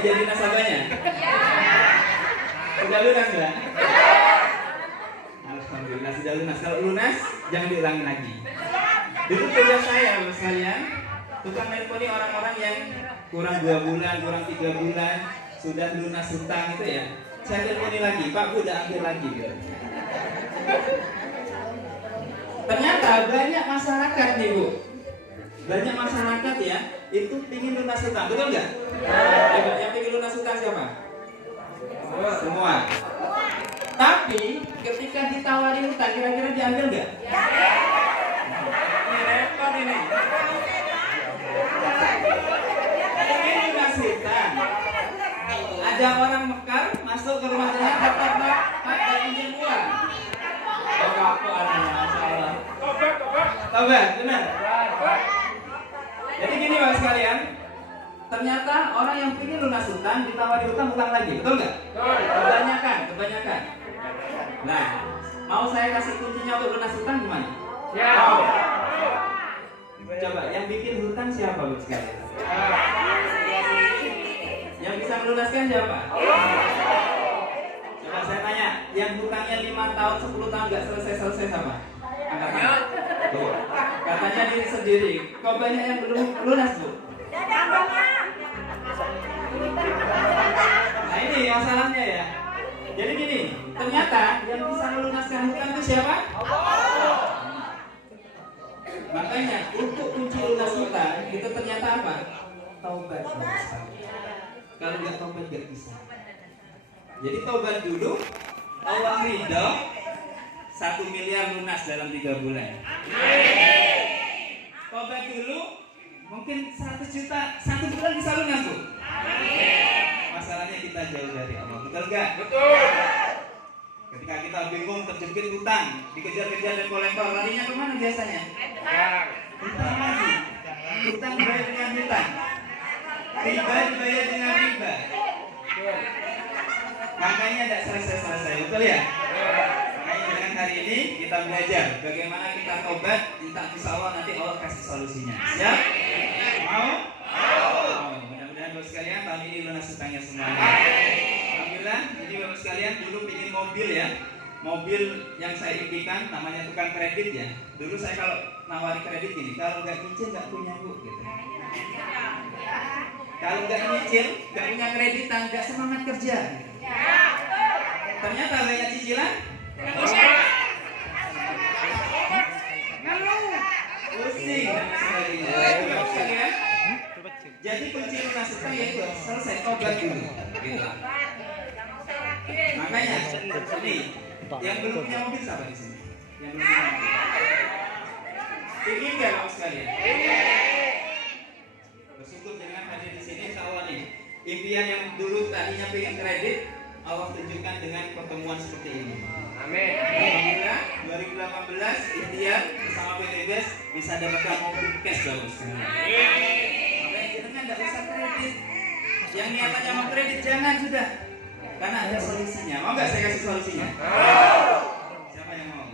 jadi nasabahnya? Sudah lunas nggak? Alhamdulillah sudah lunas. Kalau lunas jangan diulangi lagi. Dulu kerja saya Bapak sekalian, tukang nelponi orang-orang yang kurang 2 bulan, kurang 3 bulan sudah lunas hutang itu ya. Saya teleponi lagi, Pak Bu udah ambil lagi gitu. Ternyata banyak masyarakat nih Bu, banyak masyarakat ya itu pingin lunas hutang, betul nggak? Ya, yang pingin lunas hutang siapa? Semua. Tapi ketika ditawari hutang, kira-kira diambil nggak? Ini repot ini. Ini lunas hutang. Ada orang mekar masuk ke rumah ternyata Pak ada pinjam uang. Apa anaknya masalah? Tobat, benar. Jadi gini Bapak sekalian, ternyata orang yang ingin lunas hutang ditawari hutang lagi, betul nggak? Kebanyakan. Nah, mau saya kasih kuncinya untuk lunas hutang gimana? Ya. Mau? Coba, yang bikin hutang siapa Bapak sekalian? Yang bisa melunaskan siapa? Coba saya tanya, yang hutangnya 5 tahun, 10 tahun nggak selesai siapa? Angkat tangan. Tuh. Katanya diri sendiri. Kok banyak yang belum lunas Bu? Nah ini masalahnya ya. Jadi gini, ternyata yang bisa melunaskan hutang itu siapa? Makanya untuk kunci lunas hutang itu ternyata apa? Taubat. Kalau nggak taubat nggak bisa. Jadi taubat dulu, Allah ridho, 1 miliar lunas dalam 3 bulan. Taubat dulu, mungkin 100 juta 1 bulan bisa lunas Bu. Masalahnya kita jauh dari Allah, betul nggak? Betul. Ketika kita bingung terjepit hutang, dikejar-kejar dan kolektor, larinya kemana biasanya? Hutang lagi. Hutang dibayar dengan hutang. Riba dibayar dengan riba. Makanya tidak selesai-selesai, betul ya? Makanya dengan hari ini kita belajar bagaimana kita tobat, minta insya Allah nanti Allah kasih solusinya. Siap? Mau? Mudah-mudahan Bapak sekalian tahun ini lunas hutangnya semuanya. Alhamdulillah, jadi Bapak sekalian dulu ingin mobil ya. Mobil yang saya impikan namanya tukang kredit ya. Dulu saya kalau nawari kredit gini, kalau nggak nyicil nggak punya Bu gitu. Kalau nggak nyicil, nggak punya kreditan, nggak semangat kerja. Ternyata banyak cicilan. Pusing dan sebagainya. Jadi kunci lunas hutang yaitu selesai tobat dulu. Gitu. Makanya ini yang belum punya mobil siapa di sini? Yang belum punya mobil. Ingin nggak Bapak sekalian? Bersyukur dengan hadir di sini, insya Allah nih. Impian yang dulu tadinya pengen kredit, Allah tunjukkan dengan pertemuan seperti ini. Amin. Alhamdulillah 2018 impian bersama PTBS bisa dapatkan mobil cash bagus. Makanya jangan nggak usah kredit. Yang niatannya mau kredit jangan sudah. Karena ada solusinya. Mau nggak saya kasih solusinya? Siapa yang mau?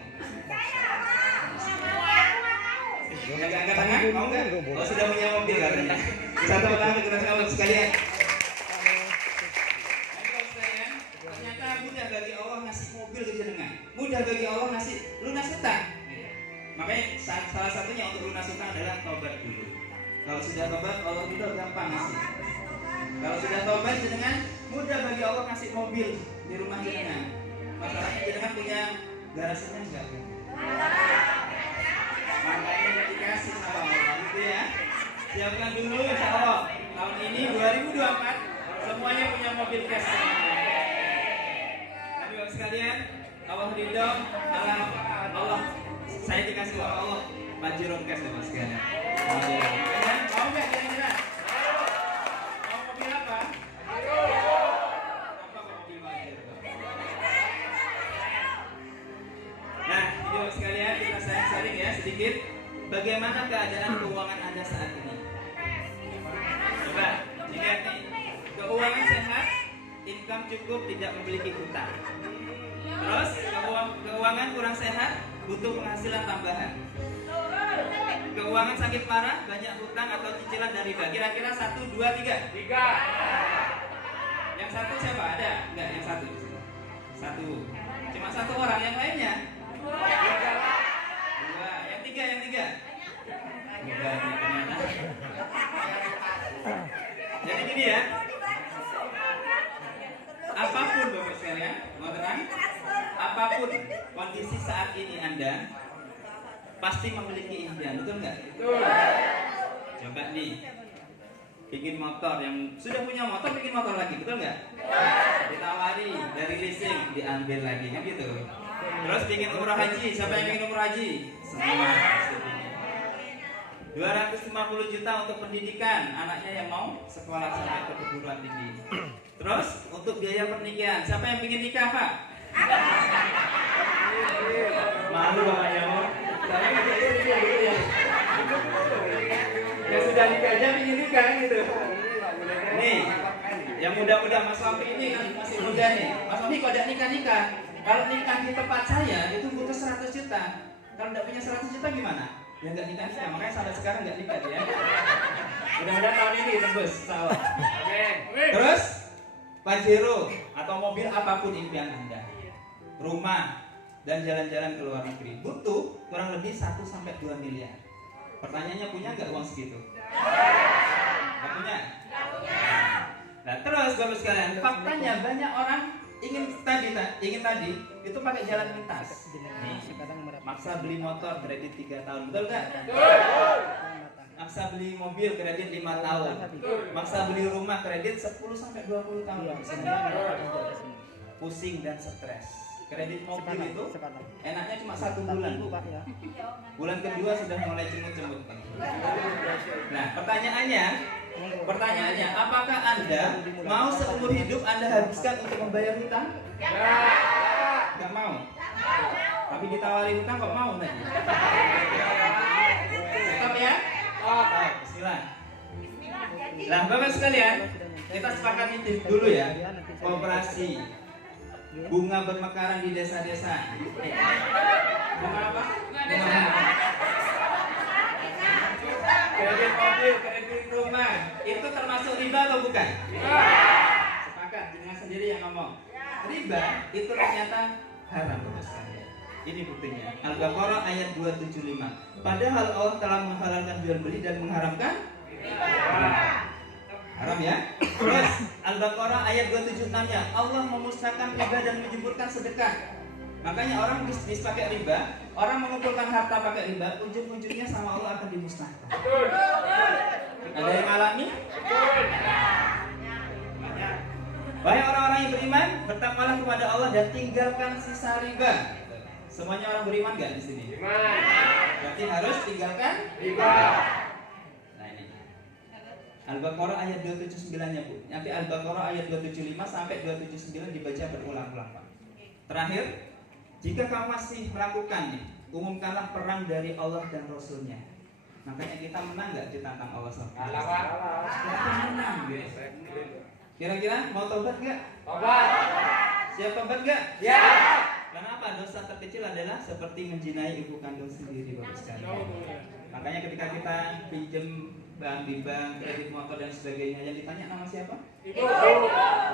Yang nggak angkat tangan? Mau nggak? Oh sudah punya mobil katanya. Satu pertama kita sekalian sekalian. Ternyata mudah bagi Allah ngasih mobil ke jenengan. Mudah bagi Allah ngasih lunas hutang. Makanya salah satunya untuk lunas hutang adalah tobat dulu. Kalau sudah tobat Allah itu gampang ngasih. Kalau sudah tobat jenengan mudah bagi Allah ngasih mobil di rumah jenengan. Masalahnya jenengan punya garasinya enggak? Makanya dikasih sama Allah gitu ya. Siapkan dulu insya Allah tahun ini 2024 semuanya punya mobil cash. Tapi Bapak sekalian, Allah ridho, Allah saya dikasih oleh Allah Pajero cash Bapak sekalian. Mau nggak kira-kira? Mau mobil apa? Apa mobil Pajero? Nah, ini Bapak sekalian kita sharing ya sedikit. Bagaimana keadaan keuangan Anda saat ini? Coba lihat nih, keuangan sehat, income cukup, tidak memiliki hutang. Terus keuangan kurang sehat, butuh penghasilan tambahan. Keuangan sakit parah, banyak hutang atau cicilan dari riba. Kira-kira 1, 2, 3. Satu. Cuma satu orang, yang lainnya? Dua. Yang tiga? Tiga nih ternyata. Jadi gini ya. Apapun Bapak sekalian, mau tenang? Apapun kondisi saat ini Anda pasti memiliki impian, betul nggak? Betul. Coba nih, bikin motor, yang sudah punya motor bikin motor lagi, betul nggak? Ditawari dari leasing, diambil lagi, kan gitu. Terus bikin umrah haji, siapa yang bikin umrah haji? Semua pasti bikin. 250 juta untuk pendidikan anaknya yang mau sekolah sampai ke perguruan tinggi. Terus untuk biaya pernikahan, siapa yang bikin nikah, Pak? Malu bapaknya mau. Saya nggak gitu ya. Ya sudah nikah aja bikin nikah gitu. Nih, yang muda-muda Mas Sofi ini kan masih muda nih. Mas Sofi kok tidak nikah-nikah? Kalau nikah di tempat saya itu butuh 100 juta. Kalau tidak punya 100 juta gimana? Ya nggak nikah-nikah, makanya sampai sekarang nggak nikah ya. Mudah-mudahan tahun ini tembus, insyaallah. Terus Pajero atau mobil apapun impian Anda, rumah dan jalan-jalan ke luar negeri butuh kurang lebih 1-2 miliar. Pertanyaannya, punya nggak uang segitu? Nggak punya? Nah terus Bapak sekalian, faktanya banyak orang ingin tadi itu pakai jalan pintas. Nih, maksa beli motor kredit 3 tahun, betul nggak? Maksa beli mobil kredit 5 tahun. Maksa beli rumah kredit 10-20 tahun. Pusing dan stres. Kredit mobil itu enaknya cuma 1 bulan. Bulan kedua sudah mulai cemut-cemut. Nah pertanyaannya, apakah Anda mau seumur hidup Anda habiskan untuk membayar hutang? Nggak mau. Tapi ditawari hutang kok mau tadi? Stop ya. Bismillah. Nah Bapak sekalian, kita sepakati dulu ya. Koperasi bunga bermekaran di desa-desa. Bunga apa? Kredit mobil, kredit rumah, itu termasuk riba atau bukan? Sepakat, dengan sendiri yang ngomong. Riba itu ternyata haram Bapak sekalian. Ini buktinya. Al-Baqarah ayat 275. Padahal Allah telah menghalalkan jual beli dan mengharamkan riba. Haram ya. Terus Al-Baqarah ayat 276-nya, Allah memusnahkan riba dan menjeburkan sedekah. Makanya orang bisnis pakai riba, orang mengumpulkan harta pakai riba, ujung-ujungnya sama Allah akan dimusnahkan. Ada yang alami? Wahai orang-orang yang beriman, bertakwalah kepada Allah dan tinggalkan sisa riba. Semuanya orang beriman nggak di sini? Berarti harus tinggalkan riba. Nah ini Al-Baqarah ayat 279-nya Bu. Nanti Al-Baqarah ayat 275 sampai 279 dibaca berulang-ulang Pak. Terakhir, jika kamu masih melakukan nih, umumkanlah perang dari Allah dan Rasulnya. Makanya kita menang nggak ditantang Allah SWT? Kita menang guys. Kira-kira mau tobat nggak? Tobat. Siap tobat nggak? Ya. Kenapa? Dosa terkecil adalah seperti menjinai ibu kandung sendiri Bapak sekalian. Makanya ketika kita pinjam bank di bank, kredit motor dan sebagainya, yang ditanya nama siapa? Ibu.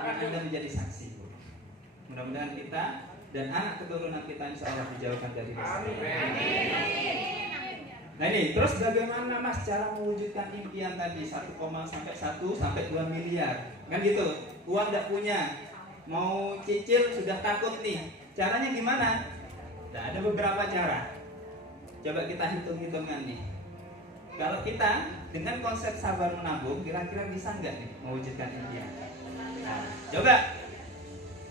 Anda menjadi saksi Bu. Mudah-mudahan kita dan anak keturunan kita insya Allah dijauhkan dari dosa. Nah ini, terus bagaimana Mas cara mewujudkan impian tadi 1,1 sampai 2 miliar? Kan gitu, uang tidak punya, mau cicil sudah takut nih. Caranya gimana? Nah, ada beberapa cara. Coba kita hitung-hitungan nih. Kalau kita dengan konsep sabar menabung, kira-kira bisa nggak nih mewujudkan impian? Nah, coba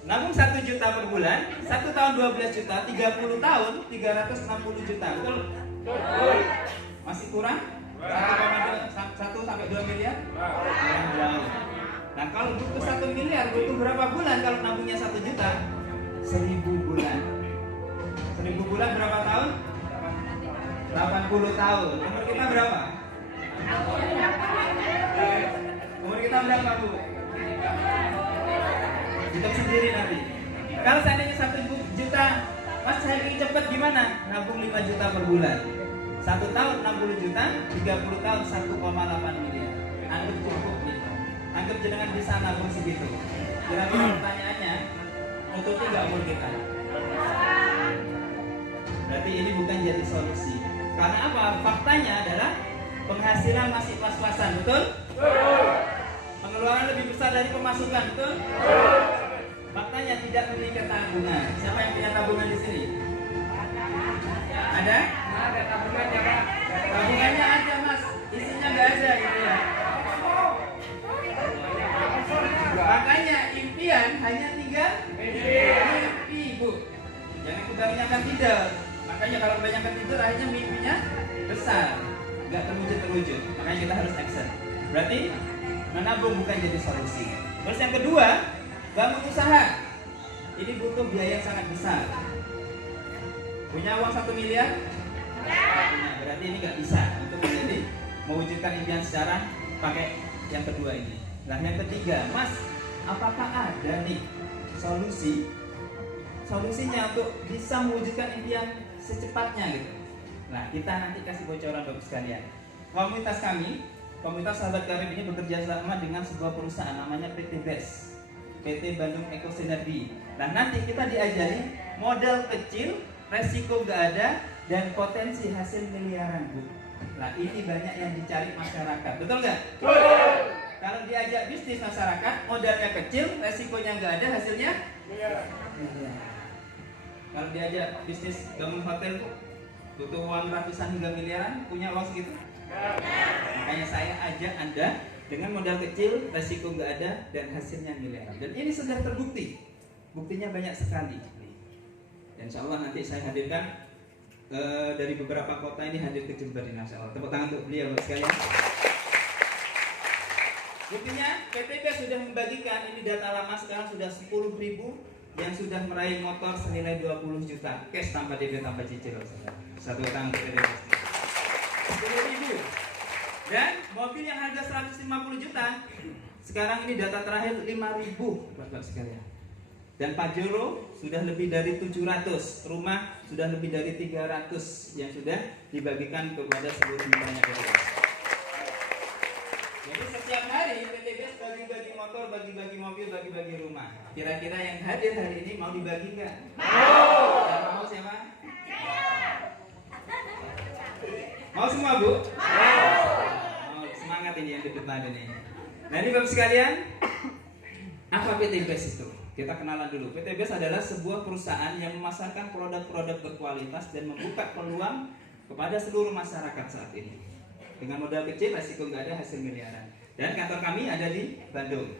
nabung 1 juta per bulan, 1 tahun 12 juta, 30 tahun 360 juta. Betul? Masih kurang? 1 sampai 2 miliar? Kurang jauh. Nah kalau butuh 1 miliar, butuh berapa bulan kalau nabungnya 1 juta? 1000 bulan. 1000 bulan berapa tahun? 80 tahun. Umur kita berapa? Umur kita berapa Bu? Hitung sendiri nanti. Kalau seandainya 1 juta, Mas saya ingin cepat gimana? Nabung 5 juta per bulan. 1 tahun 60 juta, 30 tahun 1,8 miliar. Anggap cukup nih. Anggap jenengan bisa nabung segitu. Kira-kira pertanyaannya, nutupi nggak full kita. Berarti ini bukan jadi solusi. Karena apa? Faktanya adalah penghasilan masih pas-pasan, betul? Pengeluaran lebih besar dari pemasukan, betul? Faktanya tidak memiliki tabungan. Siapa yang punya tabungan di sini? Ada? Ada tabungannya, Pak. Tabungannya ada, Mas. Isinya nggak ada gitu ya. Makanya impian hanya 3 mimpi, Bu. Jangan kebanyakan tidur. Makanya kalau kebanyakan tidur akhirnya mimpinya besar, nggak terwujud. Makanya kita harus action. Berarti menabung bukan jadi solusi. Terus yang kedua, bangun usaha. Ini butuh biaya yang sangat besar. Punya uang 1 miliar? Nah, berarti ini nggak bisa untuk menjadi mewujudkan impian secara pakai yang kedua ini. Nah, yang ketiga, Mas, apakah ada nih solusinya untuk bisa mewujudkan impian secepatnya gitu? Nah, kita nanti kasih bocoran Bapak sekalian. Komunitas kami, komunitas Sahabat Karir ini bekerja sama dengan sebuah perusahaan namanya PT BES, PT Bandung Eco Sinergi. Nah, nanti kita diajari modal kecil, resiko nggak ada, dan potensi hasil miliaran, Bu. Nah, ini banyak yang dicari masyarakat, betul nggak? Kalau diajak bisnis masyarakat, modalnya kecil, resikonya nggak ada, hasilnya miliaran. Kalau diajak bisnis bangun hotel, butuh uang ratusan hingga miliaran, punya uang segitu? Makanya saya ajak Anda dengan modal kecil, resiko nggak ada, dan hasilnya miliaran. Dan ini sudah terbukti, buktinya banyak sekali. Dan insya Allah nanti saya hadirkan dari beberapa kota ini hadir ke Jember, insya Allah. Tepuk tangan untuk beliau sekalian. Buktinya PTB sudah membagikan, ini data lama sekarang sudah 10.000 yang sudah meraih motor senilai 20 juta cash tanpa DP tanpa cicil. Satu tangan PTB. 10.000. Dan mobil yang harga 150 juta sekarang ini data terakhir 5.000, Bapak sekalian. Dan Pajero sudah lebih dari 700, rumah sudah lebih dari 300 yang sudah dibagikan kepada seluruh mitra PTB. Jadi setiap hari PTB bagi-bagi motor, bagi-bagi mobil, bagi-bagi rumah. Kira-kira yang hadir hari ini mau dibagi nggak? Mau. Dan mau siapa? Mau semua, Bu? Mau. Semangat ini yang di depan ini. Nah, ini Bapak sekalian, apa PT BES itu? Kita kenalan dulu. PT BES adalah sebuah perusahaan yang memasarkan produk-produk berkualitas dan membuka peluang kepada seluruh masyarakat saat ini. Dengan modal kecil, resiko nggak ada, hasil miliaran. Dan kantor kami ada di Bandung.